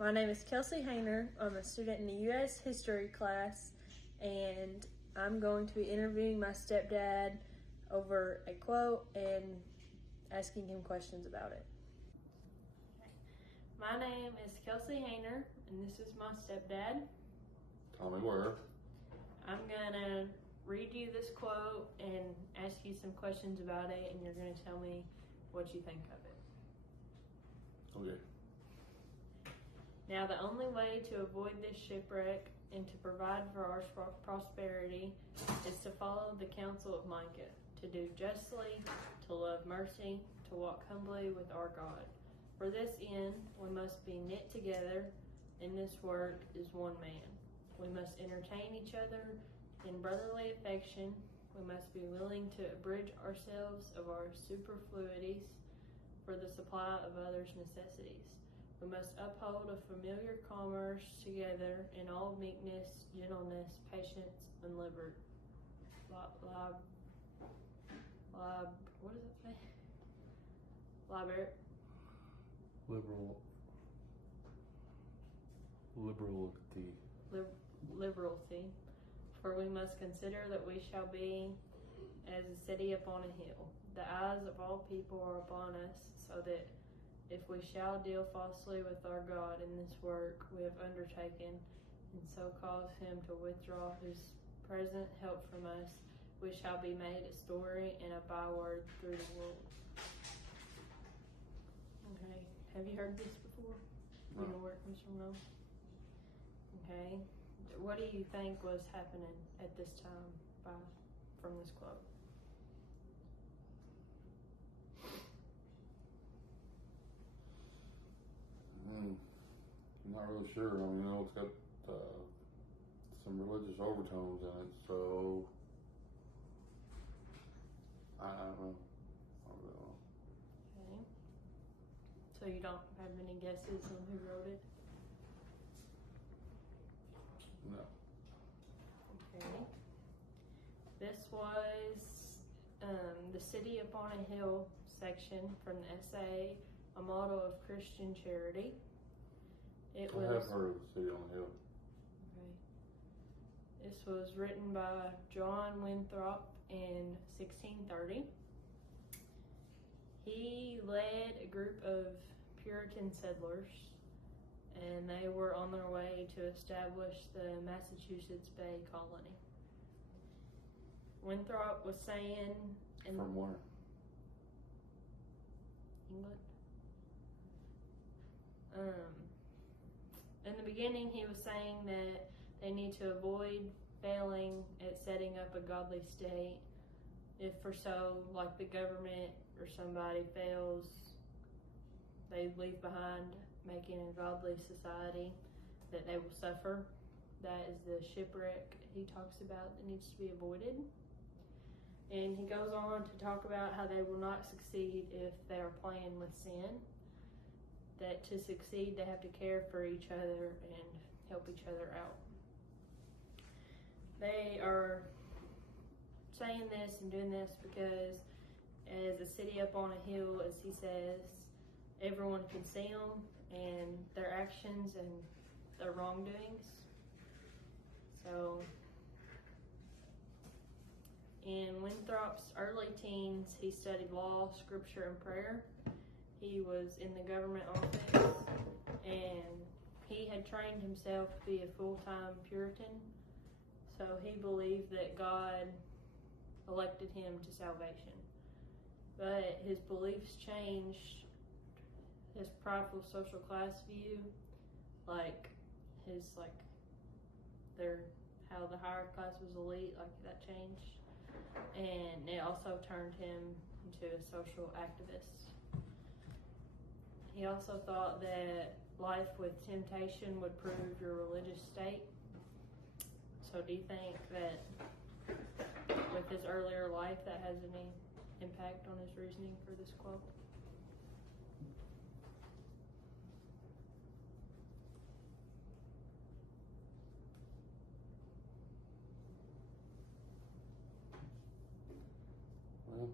My name is Kelsey Hayner. I'm a student in the U.S. History class, and I'm going to be interviewing my stepdad over a quote and asking him questions about it. My name is Kelsey Hayner, and this is my stepdad. Tommy Ware. I'm gonna read you this quote and ask you some questions about it, and you're gonna tell me what you think of it. Okay. Now, the only way to avoid this shipwreck and to provide for our prosperity is to follow the counsel of Micah, to do justly, to love mercy, to walk humbly with our God. For this end, we must be knit together, and this work is one man. We must entertain each other in brotherly affection. We must be willing to abridge ourselves of our superfluities for the supply of others' necessities. We must uphold a familiar commerce together in all meekness, gentleness, patience, and what does it say? Liberality. For we must consider that we shall be as a city upon a hill. The eyes of all people are upon us, so that if we shall deal falsely with our God in this work we have undertaken, and so cause him to withdraw his present help from us, we shall be made a story and a byword through the world. Okay, have you heard this before? No. You know where it comes from, no? Okay, what do you think was happening at this time from this quote? I'm not really sure. I mean, it's got some religious overtones in it, so I don't know. I really don't know. Okay. So you don't have any guesses on who wrote it? No. Okay. This was the City Upon a Hill section from the essay, A Model of Christian Charity. I have heard of the City on the Hill. Okay. This was written by John Winthrop in 1630. He led a group of Puritan settlers, and they were on their way to establish the Massachusetts Bay Colony. Winthrop was saying... From where? England. In the beginning, he was saying that they need to avoid failing at setting up a godly state. If for so, like the government or somebody fails, they leave behind making a godly society, that they will suffer. That is the shipwreck he talks about that needs to be avoided. And he goes on to talk about how they will not succeed if they are playing with sin. That to succeed, they have to care for each other and help each other out. They are saying this and doing this because as a city up on a hill, as he says, everyone can see them and their actions and their wrongdoings. So in Winthrop's early teens, he studied law, scripture, and prayer. He was in the government office, and he had trained himself to be a full-time Puritan. So he believed that God elected him to salvation. But his beliefs changed, his prideful social class view, how the higher class was elite, that changed. And it also turned him into a social activist. He also thought that life with temptation would prove your religious state. So do you think that with his earlier life that has any impact on his reasoning for this quote? Well,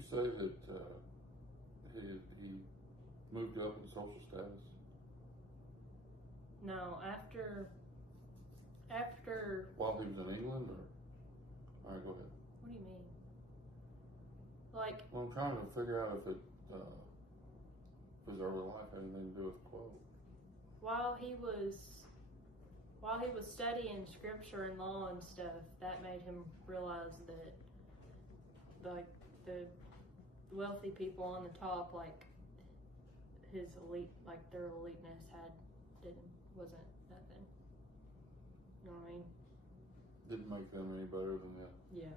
you say that he moved up in social status? No, after While he was in England, or? All right, go ahead. what do you mean? Like, Well, I'm trying to figure out if his early life had anything to do with the quote. while he was studying scripture and law and stuff, that made him realize that, like, the wealthy people on the top, like his elite, like their eliteness wasn't nothing. You know what I mean? Didn't make them any better than that. Yeah.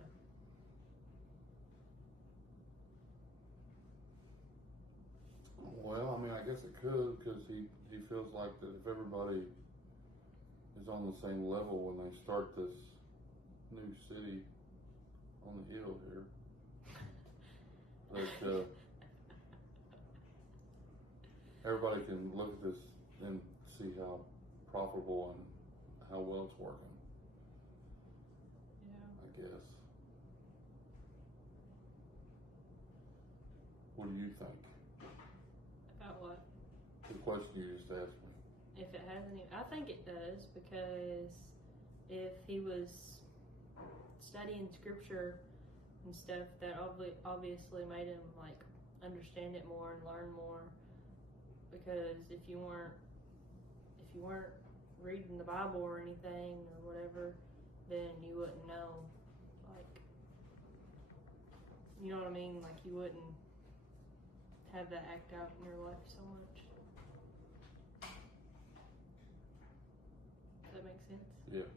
Well, I mean, I guess it could, because he feels like that if everybody is on the same level when they start this new city on the hill here, that everybody can look at this and see how profitable and how well it's working, Yeah. I guess. What do you think? About what? The question you just asked me. If it has any, I think it does, because if he was studying scripture and stuff, that obviously made him like understand it more and learn more. Because if you weren't reading the Bible or anything or whatever, then you wouldn't know, like, you know what I mean? Like, you wouldn't have that act out in your life so much. Does that make sense? Yeah.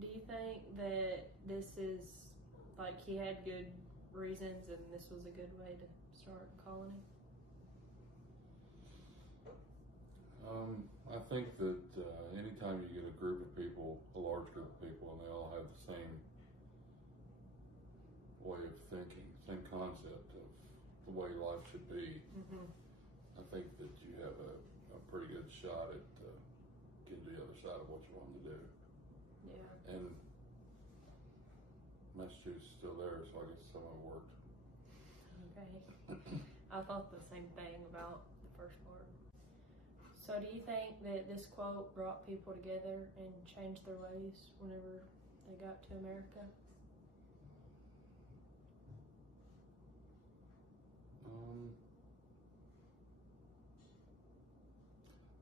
Do you think that this is, like, he had good reasons and this was a good way to start a colony? I think that anytime you get a group of people, a large group of people, and they all have the same way of thinking, same concept of the way life should be, I think that you have a pretty good shot at getting to the other side of what you want to do. Yeah. And Massachusetts is still there, so I guess some of it worked. Okay. I thought the same thing about the first part. So do you think that this quote brought people together and changed their ways whenever they got to America?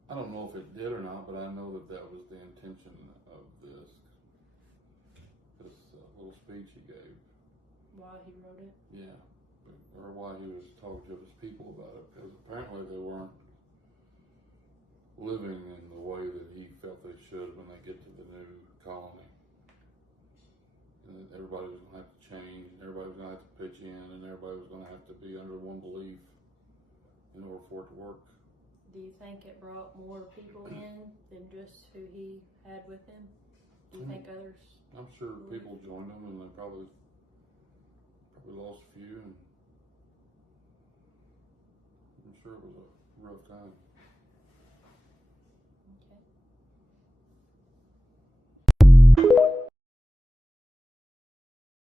I don't know if it did or not, but I know that that was the intention of this little speech he gave. Why he wrote it? Yeah, or why he was talking to his people about it, because apparently they weren't living in the way that he felt they should when they get to the new colony. And everybody was going to have to change, and everybody was going to have to pitch in, and everybody was going to have to be under one belief in order for it to work. Do you think it brought more people in than just who he had with him? Do you think others? I'm sure people joined him, and they probably lost a few, and I'm sure it was a rough time.